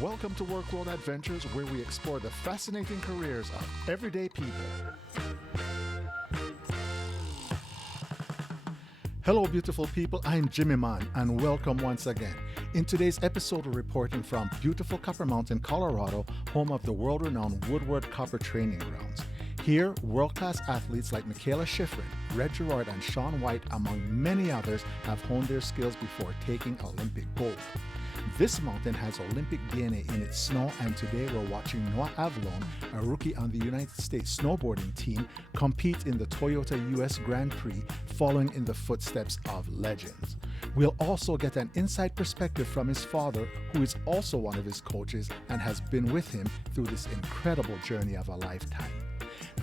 Welcome to Workworld Adventures, where we explore the fascinating careers of everyday people. Hello, beautiful people. I'm Jimmy Man, and welcome once again. In today's episode, we're reporting from beautiful Copper Mountain, Colorado, home of the world-renowned Woodward Copper Training Grounds. Here, world-class athletes like Mikaela, Shiffrin, Gerard, and Shaun White, among many others, have honed their skills before taking Olympic gold. This mountain has Olympic DNA in its snow, and today we're watching Noah Avallone, a rookie on the United States snowboarding team, compete in the Toyota U.S. Grand Prix, following in the footsteps of legends. We'll also get an inside perspective from his father, who is also one of his coaches and has been with him through this incredible journey of a lifetime.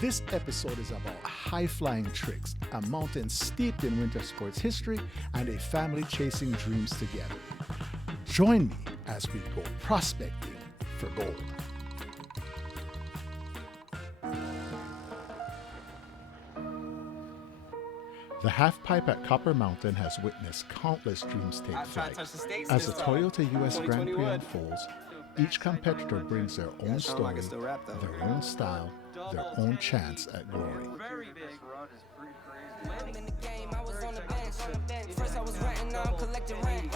This episode is about high-flying tricks, a mountain steeped in winter sports history, and a family chasing dreams together. Join me as we go prospecting for gold. The Halfpipe at Copper Mountain has witnessed countless dreams take flight. As the Toyota U.S. Grand Prix unfolds, each competitor brings their own story, their own style, their own chance at glory. First I was renting, now I'm collecting rent.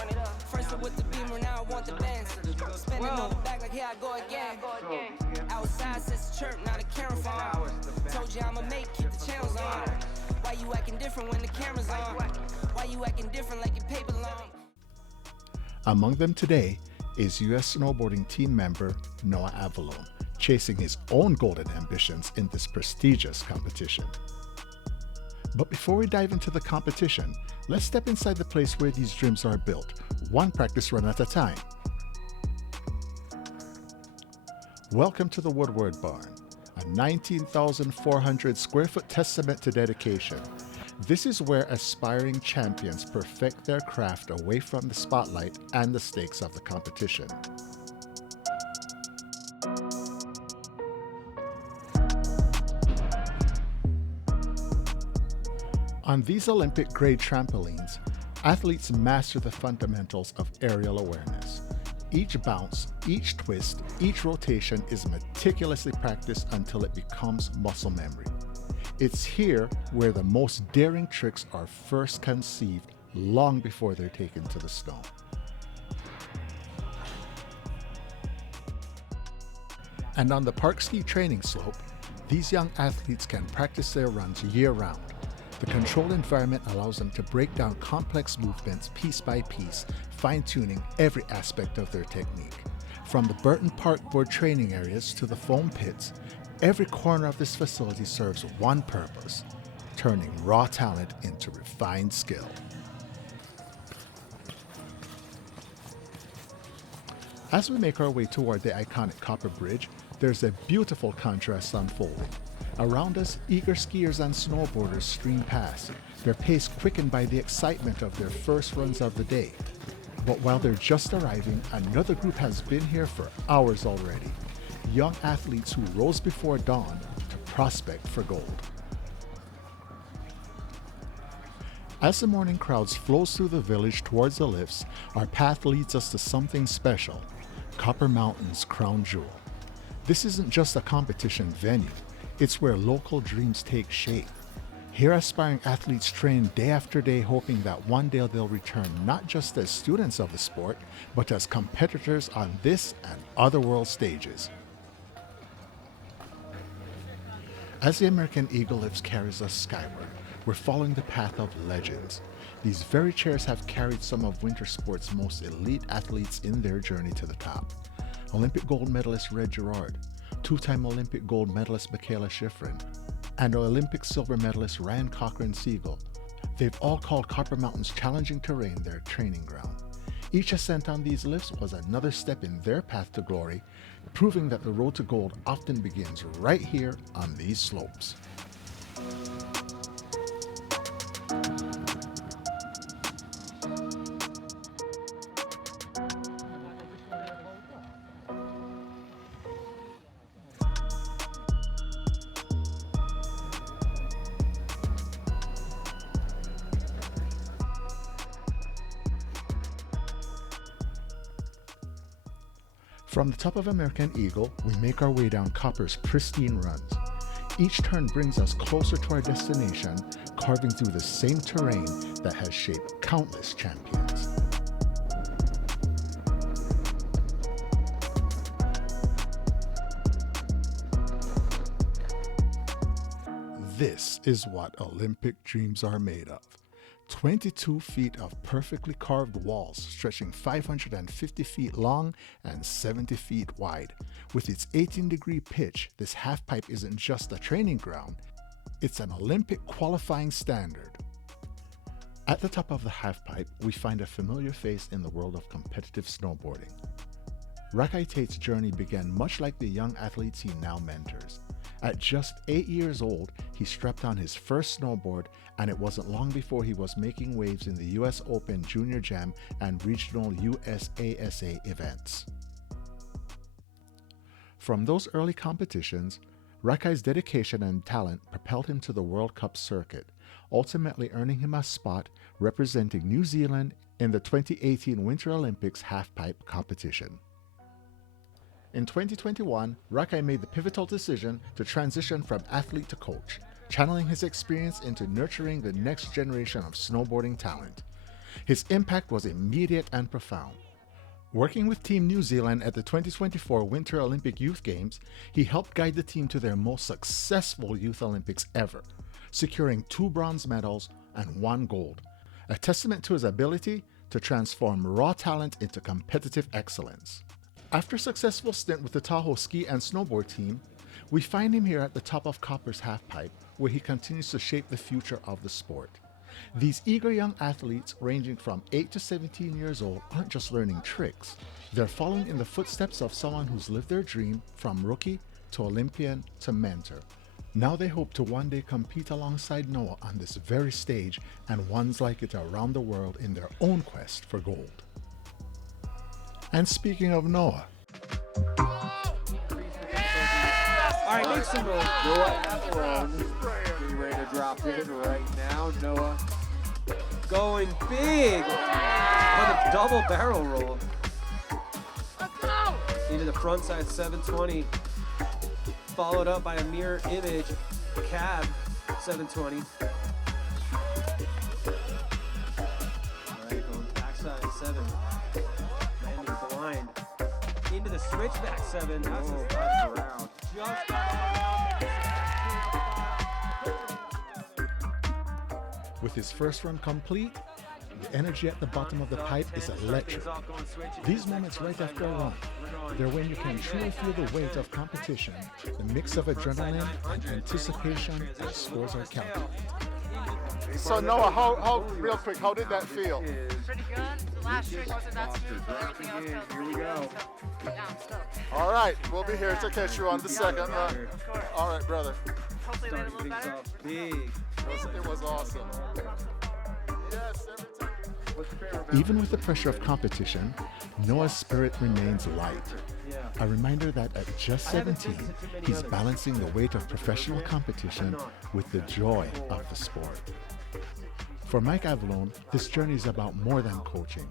First I with the beamer, now I want the Benz. Spending on the back like here I go again. Outside says the chirp, now the camera phone. Told you I'ma make, keep the channels on. Why you acting different when the camera's on? Why you acting different like your paper long? Among them today is U.S. snowboarding team member Noah Avallone, chasing his own golden ambitions in this prestigious competition. But before we dive into the competition, let's step inside the place where these dreams are built, one practice run at a time. Welcome to the Woodward Barn, a 19,400 square foot testament to dedication. This is where aspiring champions perfect their craft away from the spotlight and the stakes of the competition. On these Olympic-grade trampolines, athletes master the fundamentals of aerial awareness. Each bounce, each twist, each rotation is meticulously practiced until it becomes muscle memory. It's here where the most daring tricks are first conceived long before they're taken to the snow. And on the park ski training slope, these young athletes can practice their runs year-round. The controlled environment allows them to break down complex movements piece by piece, fine-tuning every aspect of their technique. From the Burton Park board training areas to the foam pits, every corner of this facility serves one purpose: turning raw talent into refined skill. As we make our way toward the iconic Copper Bridge, there's a beautiful contrast unfolding. Around us, eager skiers and snowboarders stream past, their pace quickened by the excitement of their first runs of the day. But while they're just arriving, another group has been here for hours already. Young athletes who rose before dawn to prospect for gold. As the morning crowds flows through the village towards the lifts, our path leads us to something special: Copper Mountain's crown jewel. This isn't just a competition venue. It's where local dreams take shape. Here, aspiring athletes train day after day, hoping that one day they'll return not just as students of the sport, but as competitors on this and other world stages. As the American Eagle Lifts carries us skyward, we're following the path of legends. These very chairs have carried some of winter sports' most elite athletes in their journey to the top. Olympic gold medalist Gerard, two-time Olympic gold medalist Mikaela Shiffrin, and Olympic silver medalist Cochran-Siegle. They've all called Copper Mountain's challenging terrain their training ground. Each ascent on these lifts was another step in their path to glory, proving that the road to gold often begins right here on these slopes. From the top of American Eagle, we make our way down Copper's pristine runs. Each turn brings us closer to our destination, carving through the same terrain that has shaped countless champions. This is what Olympic dreams are made of. 22 feet of perfectly carved walls stretching 550 feet long and 70 feet wide. With its 18-degree pitch, this halfpipe isn't just a training ground, it's an Olympic qualifying standard. At the top of the halfpipe, we find a familiar face in the world of competitive snowboarding. Rakai Tate's journey began much like the young athletes he now mentors. At just 8 years old, he strapped on his first snowboard, and it wasn't long before he was making waves in the U.S. Open Junior Jam and regional USASA events. From those early competitions, Rakai's dedication and talent propelled him to the World Cup circuit, ultimately earning him a spot representing New Zealand in the 2018 Winter Olympics halfpipe competition. In 2021, Rakai made the pivotal decision to transition from athlete to coach, channeling his experience into nurturing the next generation of snowboarding talent. His impact was immediate and profound. Working with Team New Zealand at the 2024 Winter Olympic Youth Games, he helped guide the team to their most successful Youth Olympics ever, securing 2 bronze medals and 1 gold, a testament to his ability to transform raw talent into competitive excellence. After a successful stint with the Tahoe ski and snowboard team, we find him here at the top of Copper's halfpipe, where he continues to shape the future of the sport. These eager young athletes, ranging from 8 to 17 years old, aren't just learning tricks. They're following in the footsteps of someone who's lived their dream from rookie to Olympian to mentor. Now they hope to one day compete alongside Noah on this very stage and ones like it around the world in their own quest for gold. And speaking of Noah, all right, make some room. Noah Avallone getting ready to drop in right now. Noah Going big on a double barrel roll. Into the front side 720. Followed up by a mirror image cab 720. All right, going backside 7. Landing blind. Into the switchback 7. That's around. just got with his first run complete, the energy at the bottom of the pipe is electric. These moments right after a run, they're when you can truly feel the weight of competition, the mix of adrenaline and anticipation as scores are counted. So Noah, how real quick, how did that feel? Pretty good. The last trick wasn't that smooth, but everything else goes Here we go. All right, we'll be here to catch you on the second run. All right, brother. Hopefully we're a starting little things better. off big. It was awesome. Yes, every time. What's your favorite Even with the pressure of competition, Noah's spirit remains light. Yeah. A reminder that at just 17, he's balancing the weight of professional competition with the joy of the sport. For Mike Avallone, this journey is about more than coaching.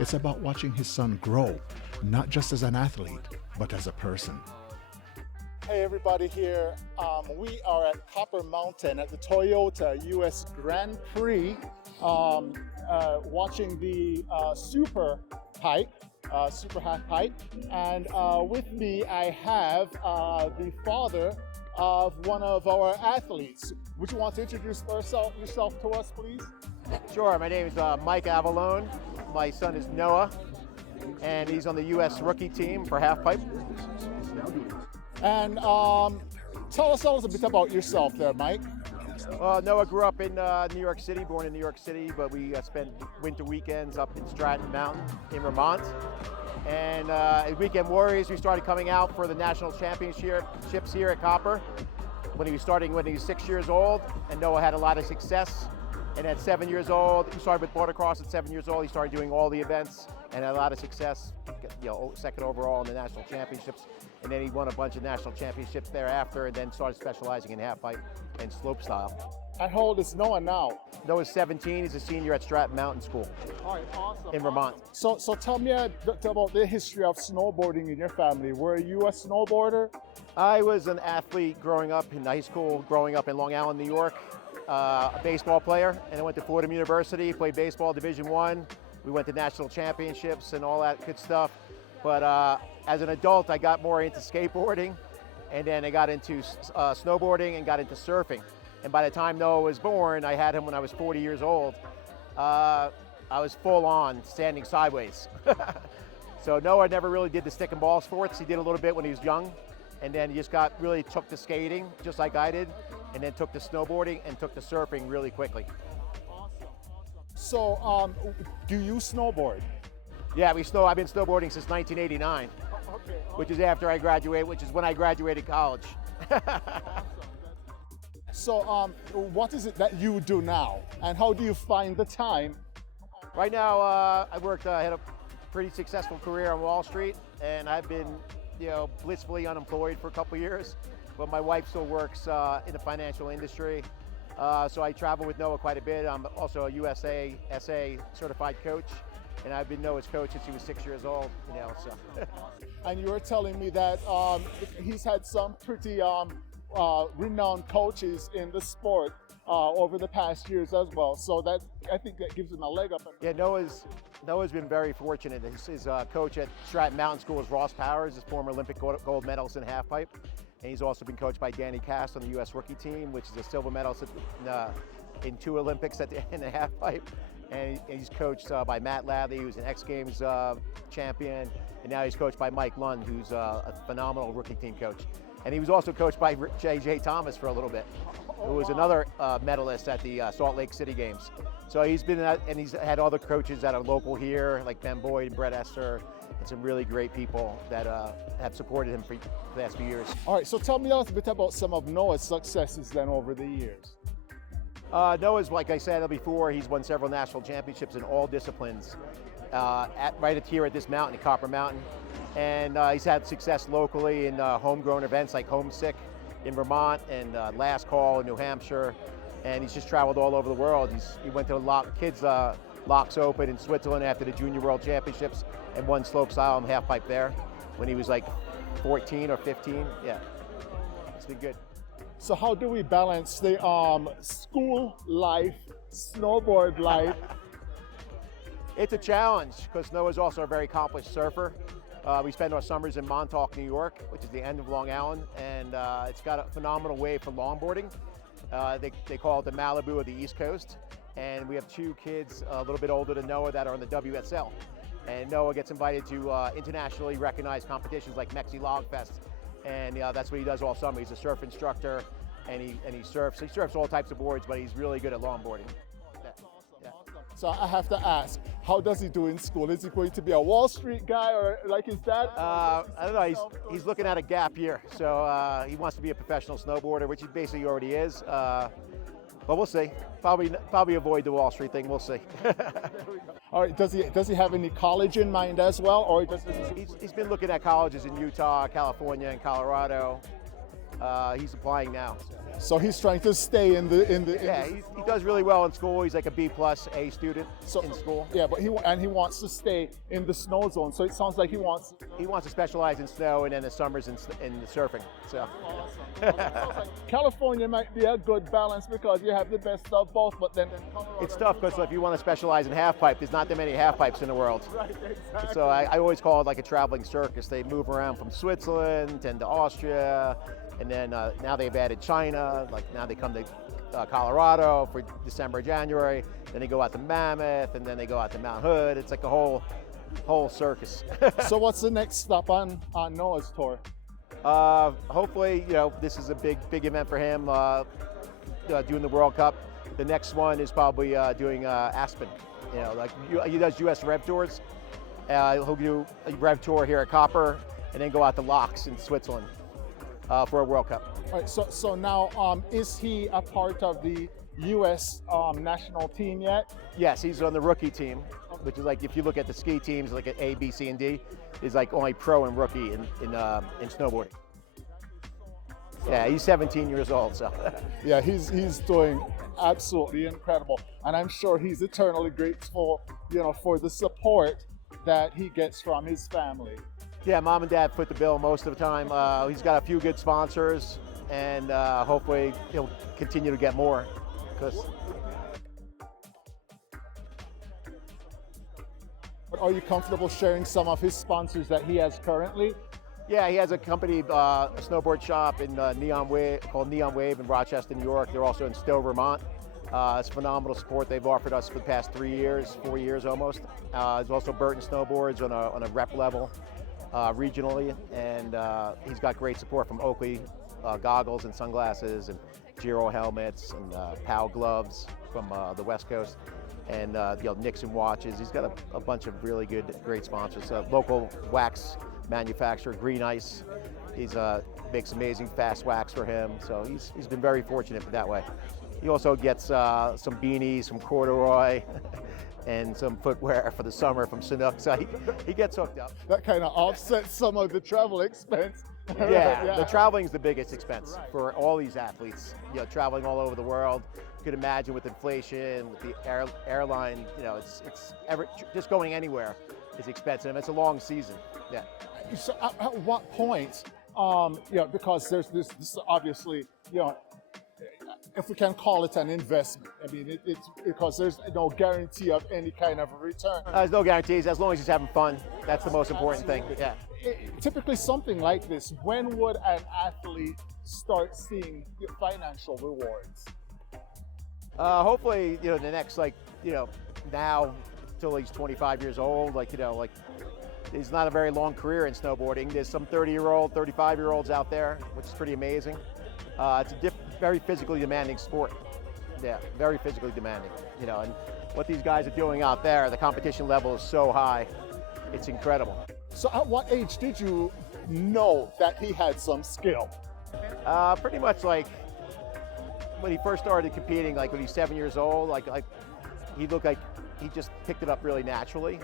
It's about watching his son grow, not just as an athlete, but as a person. Hey everybody here, we are at Copper Mountain at the Toyota U.S. Grand Prix, watching the super half pipe, and with me I have the father of one of our athletes. Would you want to introduce yourself to us, please? Sure, my name is Mike Avallone. My son is Noah, and he's on the U.S. rookie team for halfpipe. And tell us a bit about yourself there, Mike. Noah grew up in New York City, born in New York City, but we spent winter weekends up in Stratton Mountain in Vermont. And at Weekend Warriors, we started coming out for the national championships here at Copper when he was 6 years old, and Noah had a lot of success. And at 7 years old, he started with motocross. At 7 years old, he started doing all the events and had a lot of success. Second overall in the national championships, and then he won a bunch of national championships thereafter, and then started specializing in halfpipe and slopestyle. And how old is Noah now? Noah's 17. He's a senior at Stratton Mountain School All right, awesome. in Vermont. So tell me about the history of snowboarding in your family. Were you a snowboarder? I was an athlete growing up in high school, growing up in Long Island, New York, a baseball player, and I went to Fordham University, played baseball Division I. We went to national championships and all that good stuff. But as an adult, I got more into skateboarding, and then I got into snowboarding and got into surfing. And by the time Noah was born, I had him when I was 40 years old. I was full on standing sideways. So Noah never really did the stick and ball sports. He did a little bit when he was young. And then he just really took to skating, just like I did. And then took to snowboarding and took to surfing really quickly. Awesome. So do you snowboard? Yeah, I've been snowboarding since 1989, Okay. which is after I graduated, which is when I graduated college. So what is it that you do now? And how do you find the time? Right now, I had a pretty successful career on Wall Street, and I've been, blissfully unemployed for a couple years. But my wife still works in the financial industry, so I travel with Noah quite a bit. I'm also a USA SA certified coach, and I've been Noah's coach since he was 6 years old. So. And you were telling me that he's had some pretty renowned coaches in the sport over the past years as well. So I think that gives him a leg up. Yeah, Noah's been very fortunate. His coach at Stratton Mountain School is Ross Powers, his former Olympic gold medalist in halfpipe. And he's also been coached by Danny Cass on the U.S. rookie team, which is a silver medalist in 2 Olympics in the halfpipe. And he's coached by Matt Ladley, who's an X Games champion. And now he's coached by Mike Lund, who's a phenomenal rookie team coach. And he was also coached by J.J. Thomas for a little bit, who was another medalist at the Salt Lake City Games. So he's been and he's had other coaches that are local here, like Ben Boyd and Brett Esther, and some really great people that have supported him for the last few years. All right, so tell me a little bit about some of Noah's successes then over the years. Noah's, like I said before, he's won several national championships in all disciplines right here at this mountain, at Copper Mountain. And he's had success locally in homegrown events like Homesick in Vermont and Last Call in New Hampshire. And he's just traveled all over the world. He went to the Kids Locks Open in Switzerland after the Junior World Championships and won slopestyle and halfpipe there when he was like 14 or 15. Yeah, it's been good. So how do we balance the school life, snowboard life? It's a challenge because Noah's also a very accomplished surfer. We spend our summers in Montauk, New York, which is the end of Long Island, and it's got a phenomenal wave for longboarding. They call it the Malibu of the East Coast, and we have 2 kids a little bit older than Noah that are on the WSL. And Noah gets invited to internationally recognized competitions like Mexi Log Fest, and that's what he does all summer. He's a surf instructor, and he surfs. He surfs all types of boards, but he's really good at longboarding. Yeah. So I have to ask, how does he do in school? Is he going to be a Wall Street guy or like his dad? I don't know. He's looking at a gap year, so he wants to be a professional snowboarder, which he basically already is. But we'll see. Probably avoid the Wall Street thing. We'll see. All right. Does he have any college in mind as well, or he's been looking at colleges in Utah, California, and Colorado. He's applying now. So he's trying to stay in the. Yeah, he does really well in school. He's like a B+ A student in school. Yeah, but he wants to stay in the snow zone. So it sounds like he wants to specialize in snow and then the summers in the surfing. So. Awesome. California might be a good balance because you have the best of both, but then it's tough because if you want to specialize in halfpipe, there's not that many halfpipes in the world. Right, exactly. So I always call it like a traveling circus. They move around from Switzerland and to Austria. And then now they've added China, like now they come to Colorado for December, January, then they go out to Mammoth, and then they go out to Mount Hood. It's like a whole circus. So what's the next stop on Noah's tour? Hopefully, this is a bbig event for him, doing the World Cup. The next one is probably doing Aspen. He does U.S. Rev Tours. He'll do a Rev Tour here at Copper, and then go out to Locks in Switzerland. For a World Cup. All right, so now, is he a part of the U.S. National team yet? Yes, he's on the rookie team, which is like, if you look at the ski teams, like at A, B, C, and D, is like only pro and rookie in snowboarding. Yeah, he's 17 years old, so. Yeah, he's doing absolutely incredible. And I'm sure he's eternally grateful, for the support that he gets from his family. Yeah, mom and dad foot the bill most of the time. He's got a few good sponsors, and hopefully he'll continue to get more. Are you comfortable sharing some of his sponsors that he has currently? Yeah, he has a company, a snowboard shop in Neon Wave, called Neon Wave in Rochester, New York. They're also in Stowe, Vermont. It's phenomenal support they've offered us for the past 4 years almost. There's also Burton Snowboards on a rep level regionally, and he's got great support from Oakley goggles and sunglasses, and Giro helmets, and POW gloves from the West Coast, and Nixon watches. He's got a bunch of really great sponsors. Local wax manufacturer, Green Ice. He's makes amazing fast wax for him, so he's been very fortunate that way. He also gets some beanies from Corduroy and some footwear for the summer from Chinook, so he gets hooked up. That kind of offsets some of the travel expense. Yeah, the traveling's the biggest expense for all these athletes. Traveling all over the world. You could imagine with inflation, with the airline, just going anywhere is expensive. And it's a long season. Yeah. So at what point, because there's this obviously, if we can call it an investment. I mean, it's because there's no guarantee of any kind of return. There's no guarantees, as long as he's having fun. That's the most important thing, yeah. Typically something like this, when would an athlete start seeing financial rewards? Hopefully, the next, now till he's 25 years old, he's not a very long career in snowboarding. There's some 30-year-old, 35-year-olds out there, which is pretty amazing. It's a very physically demanding sport. Yeah, very physically demanding, and what these guys are doing out there, the competition level is so high, it's incredible. So at what age did you know that he had some skill? Pretty much when he first started competing, when he's 7 years old, he looked like he just picked it up really naturally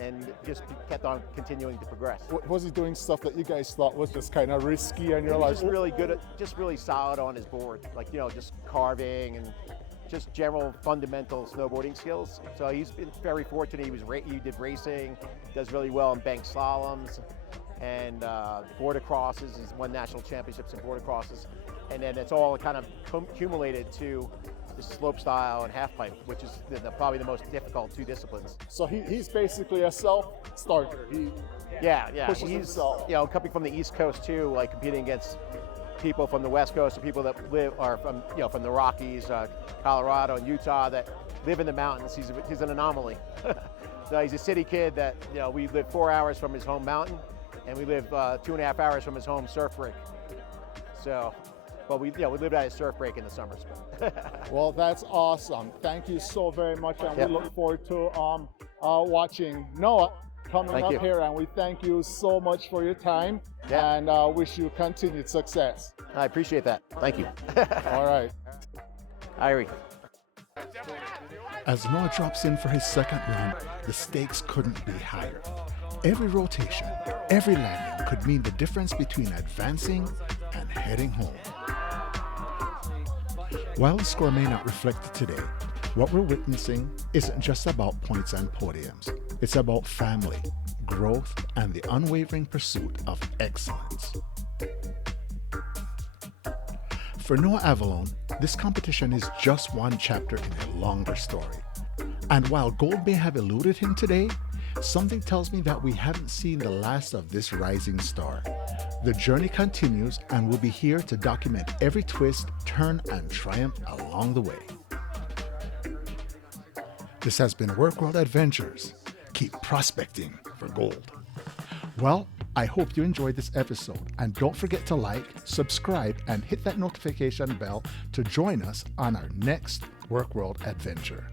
and just kept on continuing to progress. Was he doing stuff that you guys thought was just kind of risky and you're like... Just really good at, just really solid on his board, just carving and just general fundamental snowboarding skills. So he's been very fortunate. He did racing, does really well in bank slaloms and border crosses. He's won national championships in border crosses. And then it's all kind of accumulated to the slope style and halfpipe, which is probably the most difficult two disciplines. So he's basically a self-starter. Yeah. Pushes He's himself. Coming from the East Coast too, competing against people from the West Coast or people that are from the Rockies, Colorado and Utah that live in the mountains. He's an anomaly. So he's a city kid that we live 4 hours from his home mountain, and we live 2.5 hours from his home surf break. So. But we live at his surf break in the summers. Well, that's awesome. Thank you so very much, and we look forward to watching Noah coming up here. And we thank you so much for your time, and wish you continued success. I appreciate that. Thank you. All right. Irie. As Noah drops in for his second round, the stakes couldn't be higher. Every rotation, every landing could mean the difference between advancing and heading home. While the score may not reflect it today, what we're witnessing isn't just about points and podiums. It's about family, growth, and the unwavering pursuit of excellence. For Noah Avallone, this competition is just one chapter in a longer story. And while gold may have eluded him today, something tells me that we haven't seen the last of this rising star. The journey continues, and we'll be here to document every twist, turn, and triumph along the way. This has been Work World Adventures. Keep prospecting for gold. Well, I hope you enjoyed this episode, and don't forget to like, subscribe, and hit that notification bell to join us on our next Work World Adventure.